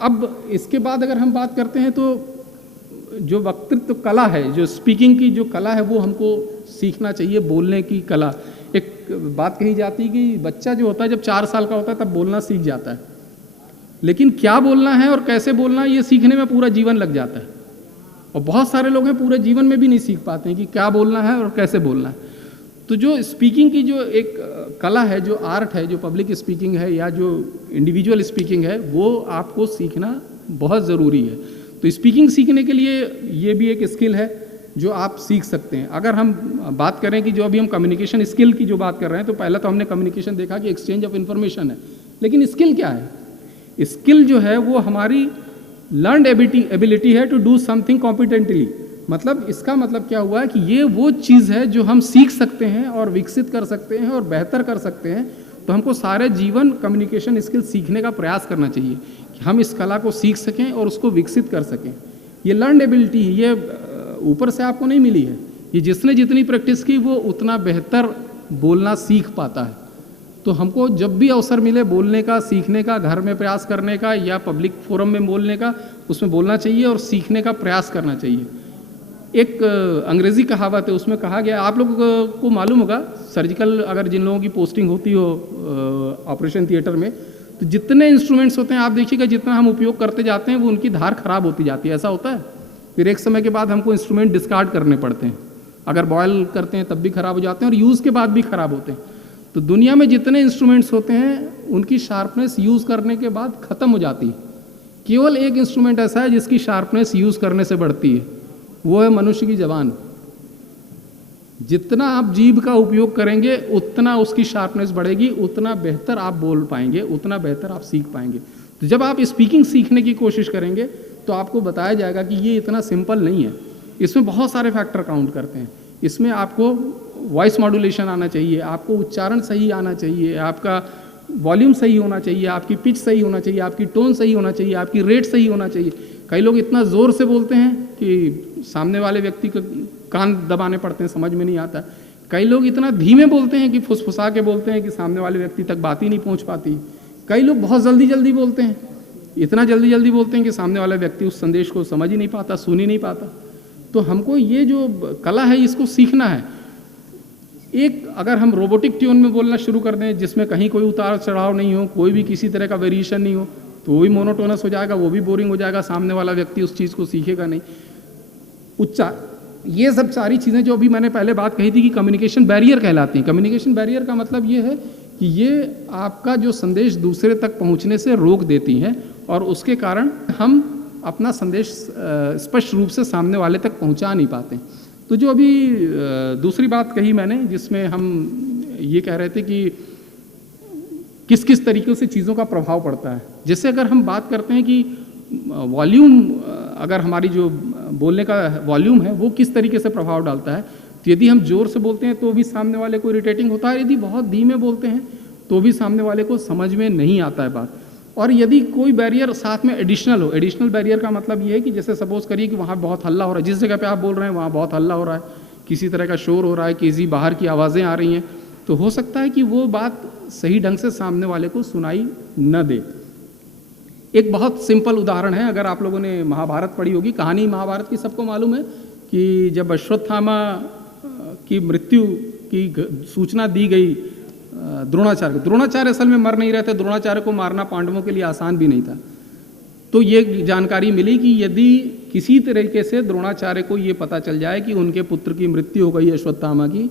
अब इसके बाद अगर हम बात करते हैं तो जो वक्तृत्व कला है, जो स्पीकिंग की जो कला है, वो हमको सीखना चाहिए, बोलने की कला। एक बात कही जाती है कि बच्चा जो होता है जब 4 साल का होता है तब बोलना सीख जाता है, लेकिन क्या बोलना है और कैसे बोलना है ये सीखने में पूरा जीवन लग जाता है। और बहुत सारे लोग हैं पूरे जीवन में भी नहीं सीख पाते हैं कि क्या बोलना है और कैसे बोलना है। तो जो स्पीकिंग की जो एक कला है, जो आर्ट है, जो पब्लिक स्पीकिंग है या जो इंडिविजुअल स्पीकिंग है, वो आपको सीखना बहुत ज़रूरी है। तो स्पीकिंग सीखने के लिए ये भी एक स्किल है जो आप सीख सकते हैं। अगर हम बात करें कि जो अभी हम कम्युनिकेशन स्किल की जो बात कर रहे हैं, तो पहला तो हमने कम्युनिकेशन देखा कि एक्सचेंज ऑफ इन्फॉर्मेशन है, लेकिन स्किल क्या है? स्किल जो है वो हमारी लर्नड एबिलिटी है टू डू समथिंग कॉम्पिटेंटली। मतलब इसका मतलब क्या हुआ है कि ये वो चीज़ है जो हम सीख सकते हैं और विकसित कर सकते हैं और बेहतर कर सकते हैं। तो हमको सारे जीवन कम्युनिकेशन स्किल सीखने का प्रयास करना चाहिए कि हम इस कला को सीख सकें और उसको विकसित कर सकें। ये लर्नड एबिलिटी है, ये ऊपर से आपको नहीं मिली है। ये जिसने जितनी प्रैक्टिस की वो उतना बेहतर बोलना सीख पाता है। तो हमको जब भी अवसर मिले बोलने का, सीखने का, घर में प्रयास करने का या पब्लिक फोरम में बोलने का, उसमें बोलना चाहिए और सीखने का प्रयास करना चाहिए। एक अंग्रेज़ी कहावत है, उसमें कहा गया, आप लोग को मालूम होगा, सर्जिकल अगर जिन लोगों की पोस्टिंग होती हो ऑपरेशन थिएटर में, तो जितने इंस्ट्रूमेंट्स होते हैं आप देखिएगा, जितना हम उपयोग करते जाते हैं वो उनकी धार खराब होती जाती है। ऐसा होता है, फिर एक समय के बाद हमको इंस्ट्रूमेंट डिस्कार्ड करने पड़ते हैं। अगर बॉयल करते हैं तब भी खराब हो जाते हैं और यूज़ के बाद भी खराब होते हैं। तो दुनिया में जितने इंस्ट्रूमेंट्स होते हैं उनकी शार्पनेस यूज़ करने के बाद ख़त्म हो जाती है। केवल एक इंस्ट्रूमेंट ऐसा है जिसकी शार्पनेस यूज़ करने से बढ़ती है, वो है मनुष्य की ज़बान। जितना आप जीभ का उपयोग करेंगे उतना उसकी शार्पनेस बढ़ेगी, उतना बेहतर आप बोल पाएंगे, उतना बेहतर आप सीख पाएंगे। तो जब आप स्पीकिंग सीखने की कोशिश करेंगे तो आपको बताया जाएगा कि ये इतना सिंपल नहीं है, इसमें बहुत सारे फैक्टर काउंट करते हैं। इसमें आपको वॉइस मॉड्यूलेशन आना चाहिए, आपको उच्चारण सही आना चाहिए, आपका वॉल्यूम सही होना चाहिए, आपकी पिच सही होना चाहिए, आपकी टोन सही होना चाहिए, आपकी रेट सही होना चाहिए। कई लोग इतना ज़ोर से बोलते हैं कि सामने वाले व्यक्ति को कान दबाने पड़ते हैं, समझ में नहीं आता। कई लोग इतना धीमे बोलते हैं कि फुसफुसा के बोलते हैं कि सामने वाले व्यक्ति तक बात ही नहीं पहुंच पाती। कई लोग बहुत जल्दी जल्दी बोलते हैं, इतना जल्दी जल्दी बोलते हैं कि सामने वाला व्यक्ति उस संदेश को समझ ही नहीं पाता, सुन ही नहीं पाता। तो हमको ये जो कला है इसको सीखना है। एक अगर हम रोबोटिक ट्यून में बोलना शुरू कर दें जिसमें कहीं कोई उतार चढ़ाव नहीं हो, कोई भी किसी तरह का वेरिएशन नहीं हो, तो वो भी मोनोटोनस हो जाएगा, वो भी बोरिंग हो जाएगा, सामने वाला व्यक्ति उस चीज़ को सीखेगा नहीं। ये सब सारी चीज़ें जो अभी मैंने पहले बात कही थी कि कम्युनिकेशन बैरियर कहलाती हैं। कम्युनिकेशन बैरियर का मतलब ये है कि ये आपका जो संदेश दूसरे तक पहुंचने से रोक देती हैं और उसके कारण हम अपना संदेश स्पष्ट रूप से सामने वाले तक पहुंचा नहीं पाते। तो जो अभी दूसरी बात कही मैंने, जिसमें हम ये कह रहे थे कि किस किस तरीक़े से चीज़ों का प्रभाव पड़ता है। जैसे अगर हम बात करते हैं कि वॉल्यूम, अगर हमारी जो बोलने का वॉल्यूम है वो किस तरीके से प्रभाव डालता है, तो यदि हम ज़ोर से बोलते हैं तो भी सामने वाले को इरिटेटिंग होता है, यदि बहुत धीमे बोलते हैं तो भी सामने वाले को समझ में नहीं आता है बात। और यदि कोई बैरियर साथ में एडिशनल हो, एडिशनल बैरियर का मतलब ये है कि जैसे सपोज करिए कि वहाँ बहुत हल्ला हो रहा है, जिस जगह पे आप बोल रहे हैं वहाँ बहुत हल्ला हो रहा है, किसी तरह का शोर हो रहा है, किसी बाहर की आवाज़ें आ रही हैं, तो हो सकता है कि वो बात सही ढंग से सामने वाले को सुनाई न दे। एक बहुत सिंपल उदाहरण है, अगर आप लोगों ने महाभारत पढ़ी होगी, कहानी महाभारत की सबको मालूम है कि जब अश्वत्थामा की मृत्यु की सूचना दी गई द्रोणाचार्य को, द्रोणाचार्य असल में मर नहीं रहे थे, द्रोणाचार्य को मारना पांडवों के लिए आसान भी नहीं था। तो ये जानकारी मिली कि यदि किसी तरीके से द्रोणाचार्य को ये पता चल जाए कि उनके पुत्र की मृत्यु हो गई अश्वत्थामा की,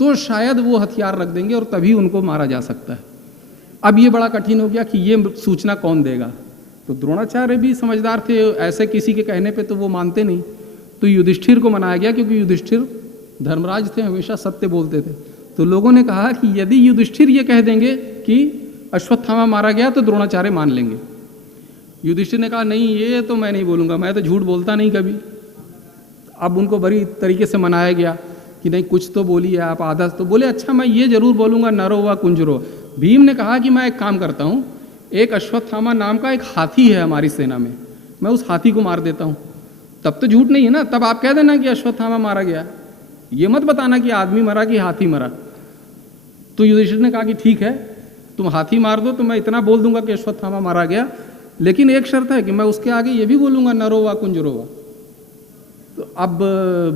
तो शायद वो हथियार रख देंगे और तभी उनको मारा जा सकता है। अब ये बड़ा कठिन हो गया कि ये सूचना कौन देगा। तो द्रोणाचार्य भी समझदार थे, ऐसे किसी के कहने पे तो वो मानते नहीं। तो युधिष्ठिर को मनाया गया, क्योंकि युधिष्ठिर धर्मराज थे, हमेशा सत्य बोलते थे। तो लोगों ने कहा कि यदि युधिष्ठिर ये कह देंगे कि अश्वत्थामा मारा गया तो द्रोणाचार्य मान लेंगे। युधिष्ठिर ने कहा नहीं, ये तो मैं नहीं बोलूँगा, मैं तो झूठ बोलता नहीं कभी। अब उनको बड़ी तरीके से मनाया गया कि नहीं कुछ तो बोलिए आप, आधा तो बोले अच्छा मैं ये जरूर बोलूँगा, नरो व कुंजरो। भीम ने कहा कि मैं एक काम करता हूँ, एक अश्वत्थामा नाम का एक हाथी है हमारी सेना में, मैं उस हाथी को मार देता हूँ। तब तो झूठ नहीं है ना, तब आप कह देना कि अश्वत्थामा मारा गया, ये मत बताना कि आदमी मरा कि हाथी मरा। तो युधिष्ठिर ने कहा कि ठीक है, तुम हाथी मार दो तो मैं इतना बोल दूंगा कि अश्वत्थामा मारा गया, लेकिन एक शर्त है कि मैं उसके आगे ये भी बोलूँगा नरोवा कुंजरोवा। तो अब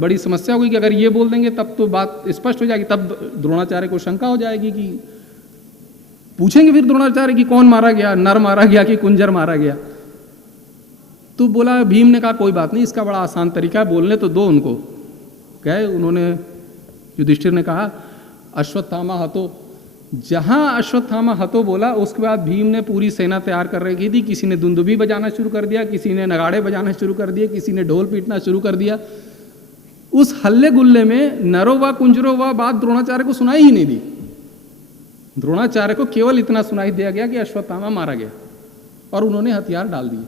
बड़ी समस्या होगी कि अगर ये बोल देंगे तब तो बात स्पष्ट हो जाएगी, तब द्रोणाचार्य को शंका हो जाएगी कि पूछेंगे फिर द्रोणाचार्य कि कौन मारा गया, नर मारा गया कि कुंजर मारा गया। तो बोला, भीम ने कहा कोई बात नहीं, इसका बड़ा आसान तरीका है, बोलने तो दो उनको। गए, उन्होंने, युधिष्ठिर ने कहा अश्वत्थामा हतो। जहां अश्वत्थामा हतो बोला उसके बाद भीम ने पूरी सेना तैयार कर रखी थी। किसी ने दुंदुभी बजाना शुरू कर दिया, किसी ने नगाड़े बजाना शुरू कर दिए, किसी ने ढोल पीटना शुरू कर दिया। उस हल्ले गुल्ले में नरोवा कुंजरोवा बात द्रोणाचार्य को सुनाई ही नहीं दी। द्रोणाचार्य को केवल इतना सुनाई दिया गया कि अश्वत्थामा मारा गया और उन्होंने हथियार डाल दिए।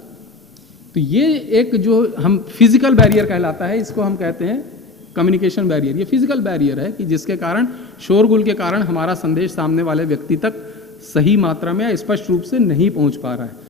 तो ये एक जो हम फिजिकल बैरियर कहलाता है, इसको हम कहते हैं कम्युनिकेशन बैरियर। ये फिजिकल बैरियर है कि जिसके कारण, शोरगुल के कारण हमारा संदेश सामने वाले व्यक्ति तक सही मात्रा में या स्पष्ट रूप से नहीं पहुंच पा रहा है।